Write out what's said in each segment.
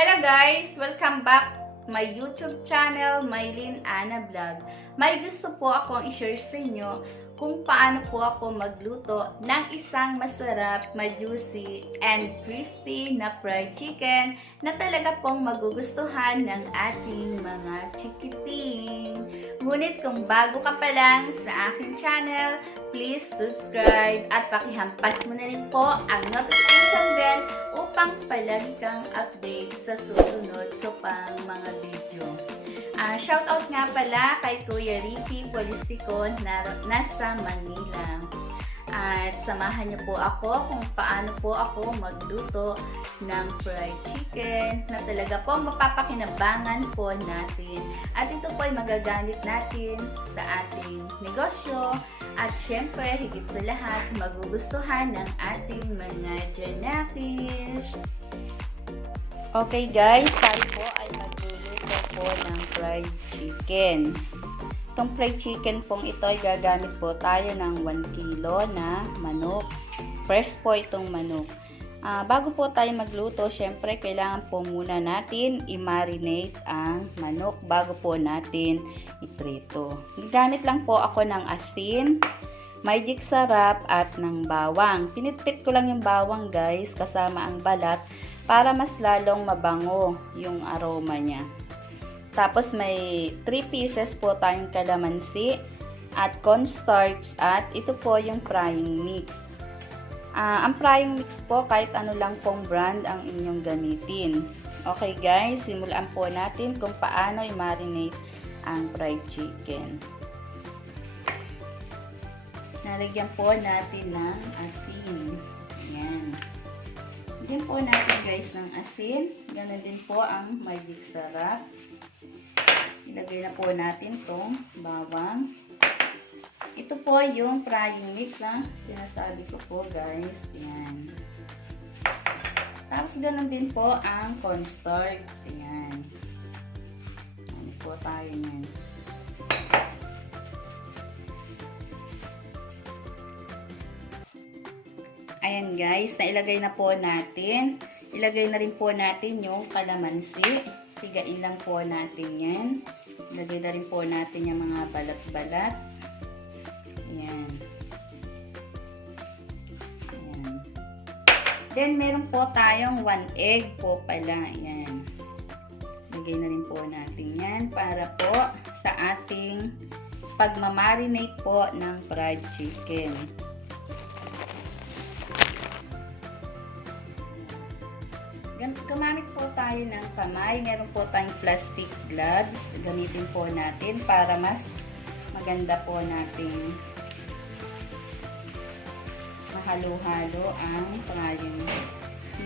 Hello guys! Welcome back to my YouTube channel, Mylene Ana Vlog. May gusto po akong i-share sa inyo kung paano po ako magluto ng isang masarap, ma-juicy, and crispy na fried chicken na talaga pong magugustuhan ng ating mga chikiting. Ngunit kung bago ka pa lang sa aking channel, please subscribe at pakihampas mo na rin po ang notification bell upang palagi kang update sa susunod ko pang mga video. Shoutout nga pala kay Kuya Ricky Polistico na nasa Manila. At samahan niyo po ako kung paano po ako magluto ng fried chicken na talaga po mapapakinabangan po natin. At ito po ay magagamit natin sa ating negosyo. At syempre, higit sa lahat, magugustuhan ng ating mga Janakis. Okay guys, tayo po ay magluluto po ng fried chicken. Itong fried chicken pong ito ay gagamit po tayo ng 1 kilo na manok. Fresh po itong manok. Bago po tayo magluto, syempre kailangan po muna natin i-marinate ang manok bago po natin iprito. Gamit lang po ako ng asin, magic sarap at ng bawang. Pinitpit ko lang yung bawang guys kasama ang balat para mas lalong mabango yung aroma niya. Tapos may 3 pieces po tayong kalamansi at cornstarch at ito po yung frying mix. Ang frying mix po kahit ano lang pong brand ang inyong gamitin. Okay guys, simulan po natin kung paano i-marinate ang fried chicken. Nalagyan po natin ng asin. Ayan. Lagyan po natin guys ng asin. Ganon din po ang magic sarap. Ilagay na po natin tong bawang. Ito po yung frying mix na sinasabi ko po guys. Ayan. Tapos ganon din po ang cornstarch. Ayan. Ano po tayo yan. Ayan guys, nailagay na po natin. Ilagay na rin po natin yung kalamansi. Tigain lang po natin yan. Ilagay na rin po natin yung mga balat-balat. Ayan. Ayan. Then, meron po tayong 1 egg po pala. Ayan. Ilagay na rin po natin yan para po sa ating pagmamarinate po ng fried chicken. Gumamit po tayo ng kamay. Meron po tayong plastic gloves. Gamitin po natin para mas maganda po natin mahalo-halo ang frying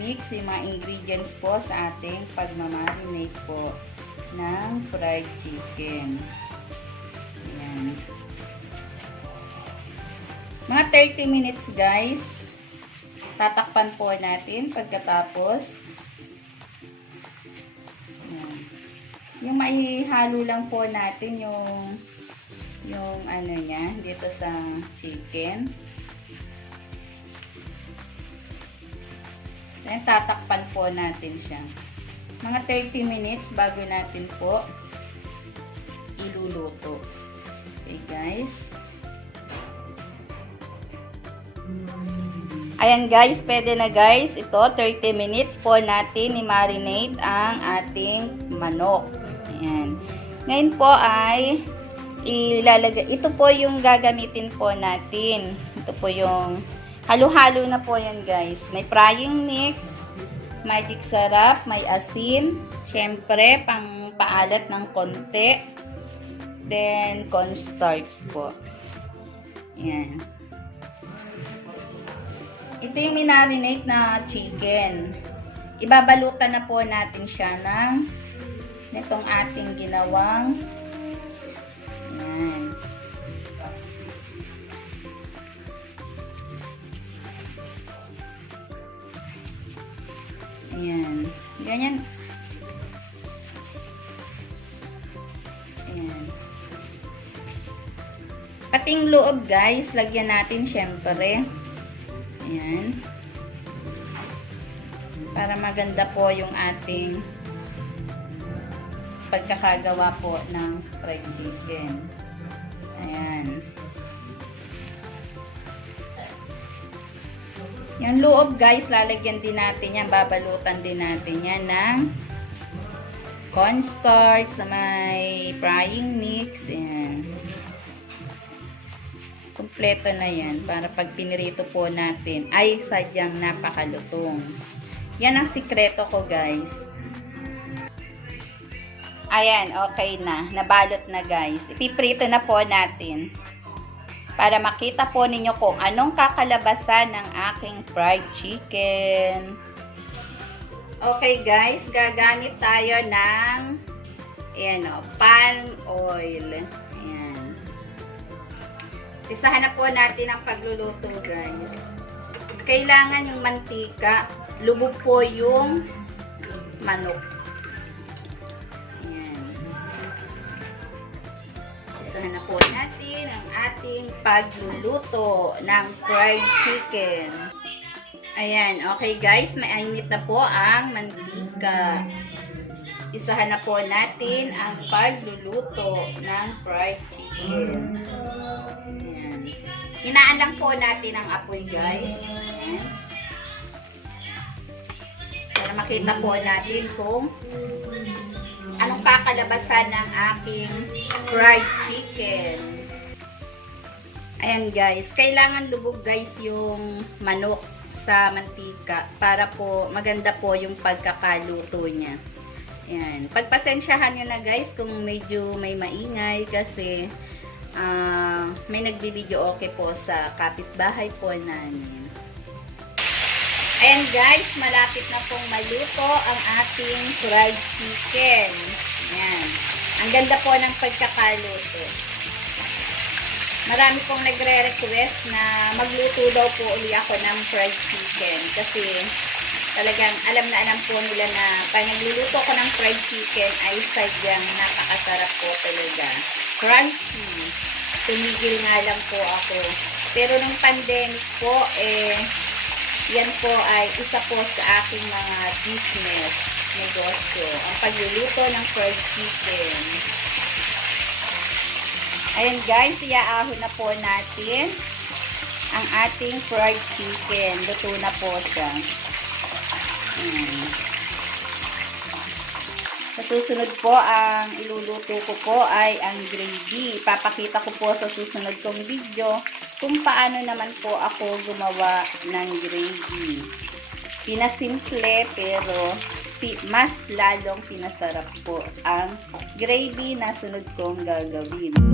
mix. Yung mga ingredients po sa ating pagmamarinate po ng fried chicken. Ayan. Mga 30 minutes guys. Tatakpan po natin pagkatapos. Yung maihalo lang po natin yung ano niya dito sa chicken. Then tatakpan po natin siya. Mga 30 minutes bago natin po iluluto. Okay guys. Ayan guys, pwede na guys. Ito 30 minutes po natin i-marinate ang ating manok. Ayan. Ngayon po ay ilalagay, ito po yung gagamitin po natin. Ito po yung halo-halo na po yan guys. May frying mix, magic sarap, may asin, syempre pang paalat ng konti, then cornstarch po. Ayan. Ito yung minarinate na chicken. Ibabalutan na po natin siya ng nitong ating ginawang ayan. Ayan. Ganyan. Ayan. Pating loob guys, lagyan natin syempre. Ayan. Para maganda po yung ating pagkakagawa po ng fried chicken. Ayan. Yung loob guys, lalagyan din natin yan, babalutan din natin yan ng cornstarch sa may frying mix. Ayan. Kompleto na yan para pag pinirito po natin ay sadyang napakalutong. Yan ang sikreto ko guys. Ayan, okay na. Nabalot na guys. Ipiprito na po natin. Para makita po ninyo kung anong kakalabasan ng aking fried chicken. Okay guys, gagamit tayo ng palm oil. Ayan. Isahan na po natin ang pagluluto guys. Kailangan yung mantika, lubog po yung manok. Ayan. Isahan na po natin ang ating pagluluto ng fried chicken. Ayan, okay guys, mainit na po ang mantika. Isahan na po natin ang pagluluto ng fried chicken. Ayan. Hinaan lang po natin ang apoy guys. Ayan. Para makita po natin kung anong kakalabasan ng aking fried chicken. Ayan guys, kailangan lubog guys yung manok sa mantika para po maganda po yung pagkakaluto niya. Ayan. Pagpasensyahan nyo na guys kung medyo may maingay kasi may nagbibideo okay po sa kapitbahay po namin. Ayan guys, malapit na pong maluto ang ating fried chicken. Ayan. Ang ganda po ng pagkakaluto. Marami pong nagre-request na magluto daw po uli ako ng fried chicken kasi talagang alam na alam po nila na pag nagluluto ko ng fried chicken ay sadyang napakasarap po talaga. Crunchy. Tumigil nga lang po ako. Pero nung pandemic po, yan po ay isa po sa aking mga business, negosyo. Ang pagluluto ng fried chicken. Ayan guys, iaahon na po natin ang ating fried chicken. Luto na po siya. Sa susunod po, ang iluluto ko po ay ang gravy. Papakita ko po sa susunod kong video kung paano naman po ako gumawa ng gravy. Pinasimple pero mas lalong pinasarap po ang gravy na sunod kong gagawin.